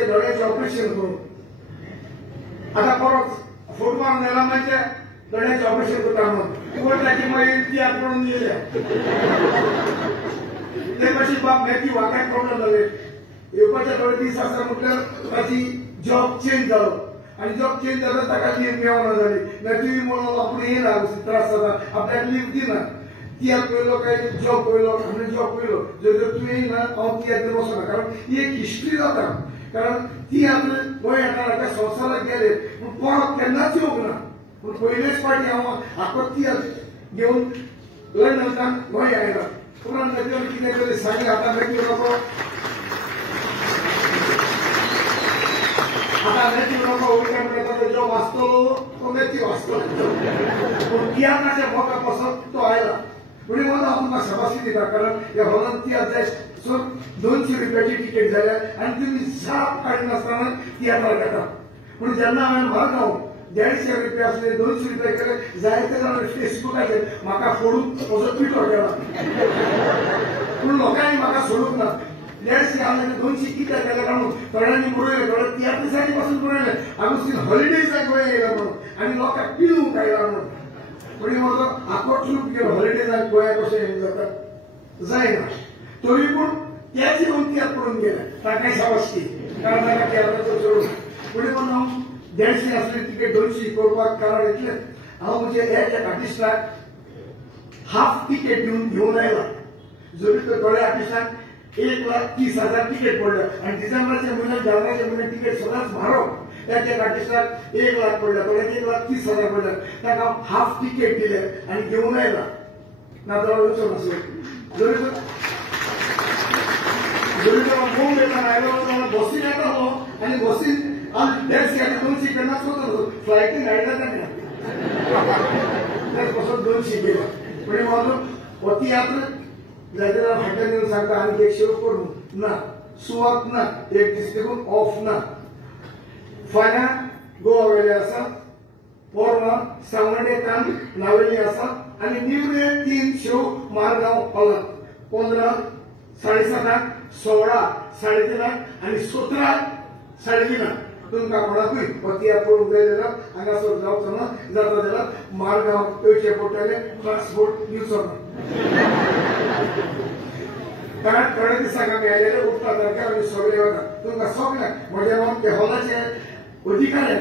मुलाचे डोळ्याचे ऑपरेशन करून आता परत फुटबॉल नेला म्हणजे डोळ्याचे ऑपरेशन करता मग वडिलाची मग ती आत पडून गेल्या ते कशी बाप माहिती वाकाय प्रॉब्लेम झाले येवपाच्या थोडे दीस आसा म्हटल्यार ताची जॉब चेंज जालो आणि जॉब चेंज जाता ताका लीव मेळना जाली ना टीव्ही म्हणून आपण येना त्रास जाता आपल्याक लीव दिना तियार पयलो काय जॉब पयलो आमी जॉब पयलो जर तूं येयना हांव तियार वचना कारण ही एक हिस्ट्री जाता कारण ती आमी गोंय येता संवसाराक गेले पूण परत केन्नाच येवंक ना पूण पयलेच फावटी हांव आखो तियार घेवन लंडनांतल्यान गोंय आयला उपरांत ताचेर कितें तरी सांगलें आतां मेट्यू नको आता मेट्यू नको वयता म्हणटा तो जॉब आसतलो तो मेट्यू आसतलो पूण तियात्राच्या मोका पासत तो आयला पुढे मला आपण शाबासकी दिता कारण या हॉलांत तियात्र जाय सो 200 रुपयाची तिकेट जाल्या आणि तुम्ही साप काढनासतना तियात्राक येता पूण जेन्ना हांवें मारगांव 150 रुपया असले 200 रुपया केले जायते जाण फेसबुकाचेर म्हाका फोडून असो ट्विटर केला पूण लोकांनी म्हाका सोडूंक ना 150 हांवें 200 कित्याक केले काडून थोड्यांनी बरयले थोडे तियात्रासाठी पासून बरयले हांवें हॉलिडेजाक गोंय येयला म्हणून आनी लोकांक पिळूंक आयला म्हणून पुढे म्हाजो आखो ट्रूप गेलो हॉलिडेजाक गोंया कशें हें जाता जायना तरी पूण त्याच येवन तियात्र पडून गेले ताकाय शाबासकी कारण ताका तियात्राचो सोडून पुढे पण हांव 150 असली तिकेट 200 करपाक कारण इतलें हांव म्हणजे एक आर्टिस्टाक हाफ तिकेट घेवन आयला जरी तर थोड्या आर्टिस्टाक 1,30,000 तिकेट पडल्या आणि डिसेंबराचे म्हयन्यात जानेवारीचे म्हयन्यात तिकेट सगळ्याच म्हारग त्याच्या आर्टिस्टाक 1 लाख पडल्या थोड्याक 1,30,000 पडल्या ताका हाफ तिकेट दिले आणि घेवन आयला ना तो वचून नासलो जरी तो मूळ येताना आयलो बसीन येतालो आणि बसीन टॅक्सी आनी 200 केन्नाच वचना फ्लायटीन आयला काय पासून 200 गेला पुढे म्हाजो हो तियात्र जायते फाटल्यान येवन सांगता आनी एक शेव करूं ना सुवात ना एक दीस देखून ऑफ ना फाल्यां गोवा वेले आसा पोरवां सांगोडेकान लावलेली आसा आनी निवळे 3 शो मारगांव हॉलांत 15 7:30 16 3:30 आनी 17 3:30 तुमकां कोणाकूय तियात्र पळोवंक जाय जाल्यार हांगासर जावचो ना जाता जाल्यार मारगांव येवचें पडटलें ट्रान्सपोर्ट दिवचो ना कारण थोड्या दिसांक आमी आयलेले 18 तारखेर आमी सगळे वता तुमकां सगळ्यांक म्हज्या नांव ते हॉलाचे अधिकारी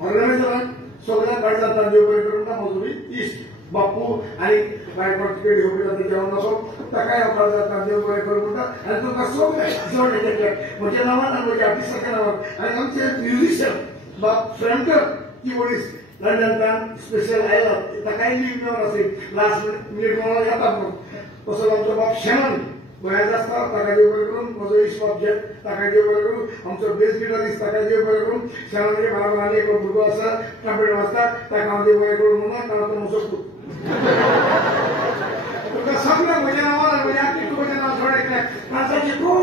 ऑर्गनायझरान सगळ्यांक काडटा देव बरें करूं ना म्हजो इश्ट बापू आनी बायकोट तिकेट घेवपी जाता जेवण नको ताकाय हांव काडटा देव बरें करूं म्हणटा आनी तुमकां सगळ्यांक जड येते म्हज्या नांवान आनी म्हज्या आर्टिस्टाच्या नांवान आनी आमचे म्युजिशियन बाप फ्रंटर कीबोर्डिस्ट लंडनच्यान स्पेशल आयला ताकाय लीव मेळून आसली लास्ट मिनीट म्हणून येता म्हणून तसोच आमचो बाप शेणन गोंयांत आसता ताका देव बरें करून म्हजो इश्ट बाप जेट ताका देव बरें करून आमचो बेस गिटारिस्ट ताका देव बरें करून शेणाचे बाराबारांनी एक भुरगो आसा ट्रम्पेट वाजता ताका हांव देव बरें करून म्हणून कारण तो म्हजो पूत तुका सगळ्या म्हज्या नांवान म्हज्या आख्खी तुमचें नांव सोडलें तांचाची खूब